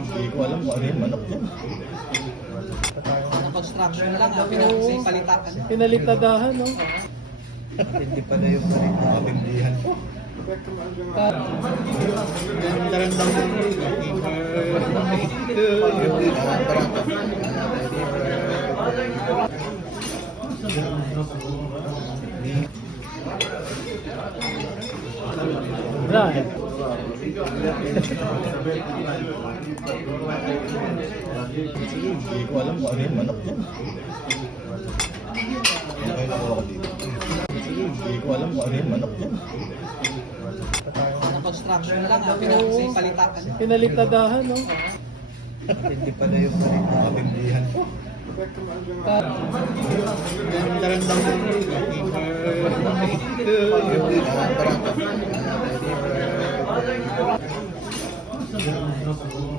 Hindi ko alam kung ano yung manok yan. Construction lang ha, pinakasay palitakan. Pinalitadahan, no? Hindi pala yung mabindihan ko. Daran-daran lang Right. Hindi ko alam kung ano yung manok yan. Okay lang ako dito. Hindi ko alam kung ano yung manok yan. Construction lang ha, pinakasay palitakan. Pinalitadahan, no? Hindi pala yung mabindihan ko. Daran-daran lang